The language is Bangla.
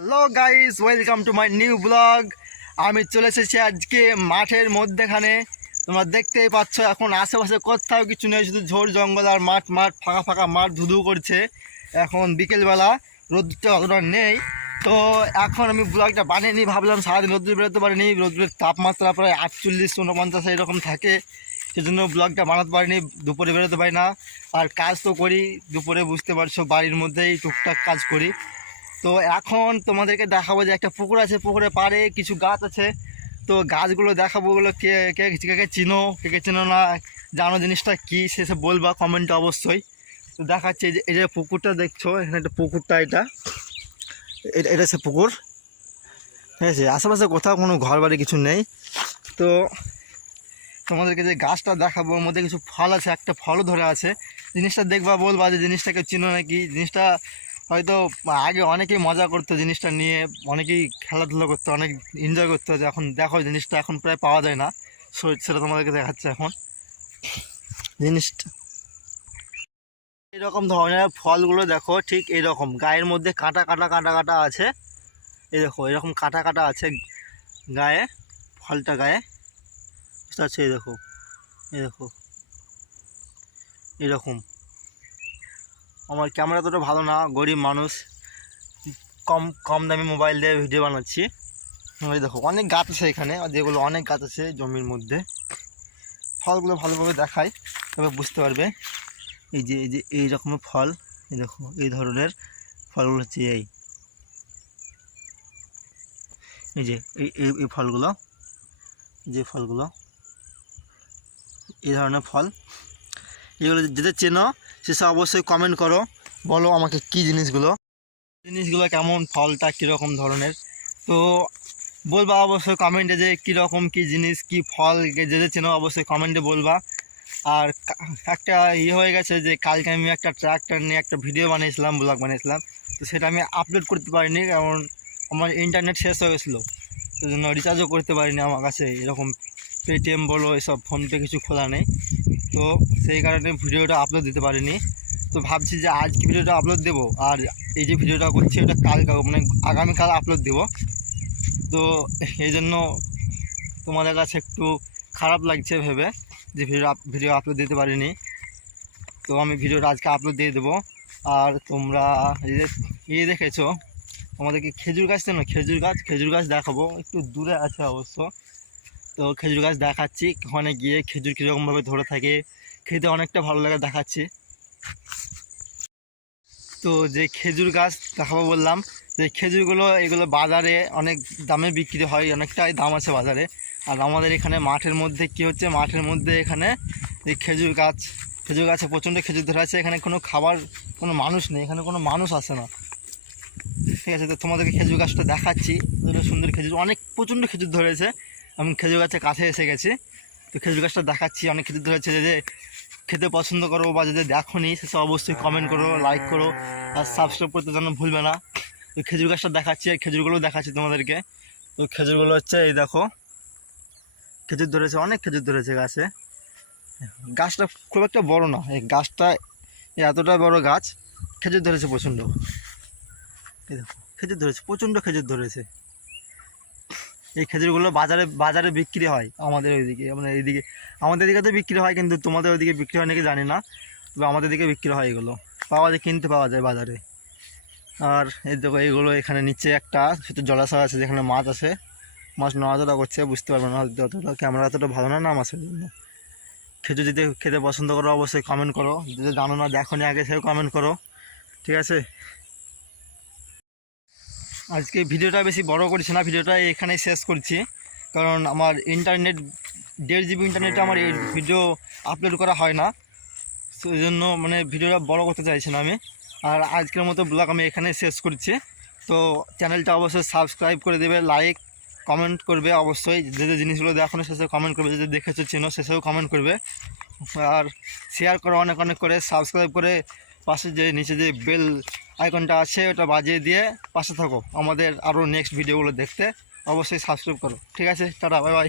Hello guys, welcome to my new blog. আমি চলে এসেছি আজকে মাঠের মধ্যেখানে। তোমরা দেখতেই পাচ্ছ এখন আশেপাশে কোথাও কিছু নেই, শুধু ঝোড় জঙ্গল আর মাঠ মাঠ ফাঁকা ফাঁকা মাঠ ধুধু করছে। এখন বিকেলবেলা, রোদটা অতটা নেই। তো এখন আমি ব্লগটা বানিয়ে নিই, ভাবলাম সারাদিন রোদ্দুর বেরোতে পারিনি, রোদ্দুরের তাপমাত্রা প্রায় 48-49 এরকম থাকে, সেজন্য ব্লগটা বানাতে পারিনি। দুপুরে বেরোতে পারি না, আর কাজ তো করি দুপুরে, বুঝতে পারছো, বাড়ির মধ্যেই টুকটাক কাজ করি। তো এখন তোমাদেরকে দেখাবো যে একটা পুকুর আছে, পুকুরের পাড়ে কিছু গাছ আছে। তো গাছগুলো দেখাবো, ওগুলো কে কে কে চিনো, কে চিনো না, জানো জিনিসটা কী সেসব বলবা কমেন্টে অবশ্যই। তো দেখাচ্ছে এই যে পুকুরটা দেখছো, এখানে একটা পুকুরটা, এটা এটা সে পুকুর, ঠিক আছে। আশেপাশে কোথাও কোনো ঘর বাড়ি কিছু নেই। তো তোমাদেরকে যে গাছটা দেখাবো, ওর মধ্যে কিছু ফল আছে, একটা ফলও ধরে আছে। জিনিসটা দেখবা, বলবা যে জিনিসটাকে চিনো নাকি। জিনিসটা হয়তো আগে অনেকেই মজা করতো জিনিসটা নিয়ে, অনেকেই খেলাধুলা করতো, অনেক এনজয় করতো। যে এখন দেখো জিনিসটা এখন প্রায় পাওয়া যায় না, সেটা তোমাদেরকে দেখাচ্ছে এখন জিনিসটা। এইরকম ধরনের ফলগুলো দেখো, ঠিক এইরকম গায়ের মধ্যে কাঁটা কাঁটা কাঁটা কাঁটা আছে। এই দেখো এরকম কাঁটা কাঁটা আছে গায়ে, ফলটা গায়ে, বুঝতে পারছো? এই দেখো, এই দেখো এরকম। আমার ক্যামেরা তোটা ভালো না, গরিব মানুষ, কম কম দামি মোবাইল দিয়ে ভিডিও বানাচ্ছি। ওই দেখো অনেক গাছ আছে এখানে, যেগুলো অনেক গাছ আছে জমির মধ্যে। ফলগুলো ভালোভাবে দেখাই, তবে বুঝতে পারবে। এই যে এই রকমের ফল, এই দেখো এই ধরনের ফলগুলো হচ্ছে এই যে এই ফলগুলো, যে ফলগুলো, এই ধরনের ফল। এগুলো যেটা চেনো সেসব অবশ্যই কমেন্ট করো, বলো আমাকে কী জিনিসগুলো কেমন, ফলটা কীরকম ধরনের। তো বলবা অবশ্যই কমেন্টে যে কীরকম কী জিনিস, কী ফল যেটা চেনো অবশ্যই কমেন্টে বলবা। আর একটা হয়ে গেছে যে কালকে আমি একটা ট্রাক্টর নিয়ে একটা ভিডিও বানিয়েছিলাম, ব্লগ বানিয়েছিলাম। তো সেটা আমি আপলোড করতে পারিনি, কারণ আমার ইন্টারনেট শেষ হয়ে গেছিলো, সেই জন্য রিচার্জও করতে পারিনি। আমার কাছে এরকম পেটিএম বলো এসব ফোনপে কিছু খোলা নেই, তো সেই কারণে ভিডিওটা আপলোড দিতে পারিনি। তো ভাবছি যে আজকে ভিডিওটা আপলোড দেবো, আর এই যে ভিডিওটা করছি ওটা কালকে, মানে আগামীকাল আপলোড দেবো। তো এই জন্য তোমাদের কাছে একটু খারাপ লাগছে ভেবে যে ভিডিও আপলোড দিতে পারিনি। তো আমি ভিডিওটা আজকে আপলোড দিয়ে দেবো। আর তোমরা এই দেখেছো, তোমাদেরকে খেজুর গাছ তো না, খেজুর গাছ দেখাবো, একটু দূরে আছে অবশ্য। তো খেজুর গাছ দেখাচ্ছি, ওখানে গিয়ে খেজুর কীরকমভাবে ধরে থাকে, খেতে অনেকটা ভালো লাগে, দেখাচ্ছি। তো যে খেজুর গাছ দেখাবো বললাম, যে খেজুরগুলো এগুলো বাজারে অনেক দামে বিক্রি হয়, অনেকটাই দাম আছে বাজারে। আর আমাদের এখানে মাঠের মধ্যে কি হচ্ছে, মাঠের মধ্যে এখানে এই খেজুর গাছে প্রচণ্ড খেজুর ধরে আছে। এখানে কোনো মানুষ নেই, এখানে কোনো মানুষ আসে না, ঠিক আছে। তো তোমাদেরকে খেজুর গাছটা দেখাচ্ছি, সুন্দর খেজুর, প্রচণ্ড খেজুর ধরেছে। আমি খেজুর গাছের কাছে এসে গেছি, তো খেজুর গাছটা দেখাচ্ছি, অনেক খেজুর ধরেছে। যে খেতে পছন্দ করো বা যদি দেখো নি সেসব অবশ্যই কমেন্ট করো, লাইক করো, আর সাবস্ক্রাইব করতে যেন ভুলবে না। তো খেজুর গাছটা দেখাচ্ছি, আর খেজুরগুলো দেখাচ্ছি তোমাদেরকে। তো খেজুরগুলো হচ্ছে এই দেখো, খেজুর ধরেছে, অনেক খেজুর ধরেছে গাছে। গাছটা খুব একটা বড় না, এই গাছটা এতটা বড় গাছ, খেজুর ধরেছে প্রচণ্ড। এই দেখো খেজুর ধরেছে, প্রচণ্ড খেজুর ধরেছে। এই খেজুরগুলো বাজারে বিক্রি হয় আমাদের ওইদিকে, মানে এইদিকে আমাদের দিকে তো বিক্রি হয়, কিন্তু তোমাদের ওইদিকে বিক্রি হয় নাকি জানি না, তবে আমাদের দিকে বিক্রি হয়, এগুলো কিনতে পাওয়া যায় বাজারে। আর এই দেখো এইগুলো, এখানে নিচে একটা ছোটো জলাশয় আছে যেখানে মাছ আছে, মাছ নড়াচড়া করছে, বুঝতে পারবে না অতটা, ক্যামেরা অতটা ভালো না মাছের জন্য। খেজুর যদি খেতে পছন্দ করো অবশ্যই কমেন্ট করো, যদি জানো না দেখো নি আগে সেও কমেন্ট করো, ঠিক আছে। আজকে ভিডিওটা বেশি বড় করছি না, ভিডিওটা এখানেই শেষ করছি, কারণ আমার ইন্টারনেট 1.5 GB ইন্টারনেটে আমার এই ভিডিও আপলোড করা হয় না, সেই জন্য মানে ভিডিওটা বড় করতে চাইছি না আমি। আর আজকের মতো ব্লগ আমি এখানেই শেষ করছি। তো চ্যানেলটা অবশ্যই সাবস্ক্রাইব করে দেবে, লাইক কমেন্ট করবে অবশ্যই, যে যে জিনিসগুলো দেখো সেসব কমেন্ট করবে, যদি দেখেছো চেনো সেসব কমেন্ট করবে, আর শেয়ার করো অনেক অনেক করে, সাবস্ক্রাইব করে পাশে যে নিচে যে বেল আইকনটা আছে ওটা বাজিয়ে দিয়ে পাশে থাকো, আমাদের আরও নেক্সট ভিডিওগুলো দেখতে অবশ্যই সাবস্ক্রাইব করো, ঠিক আছে। Tata, bye bye.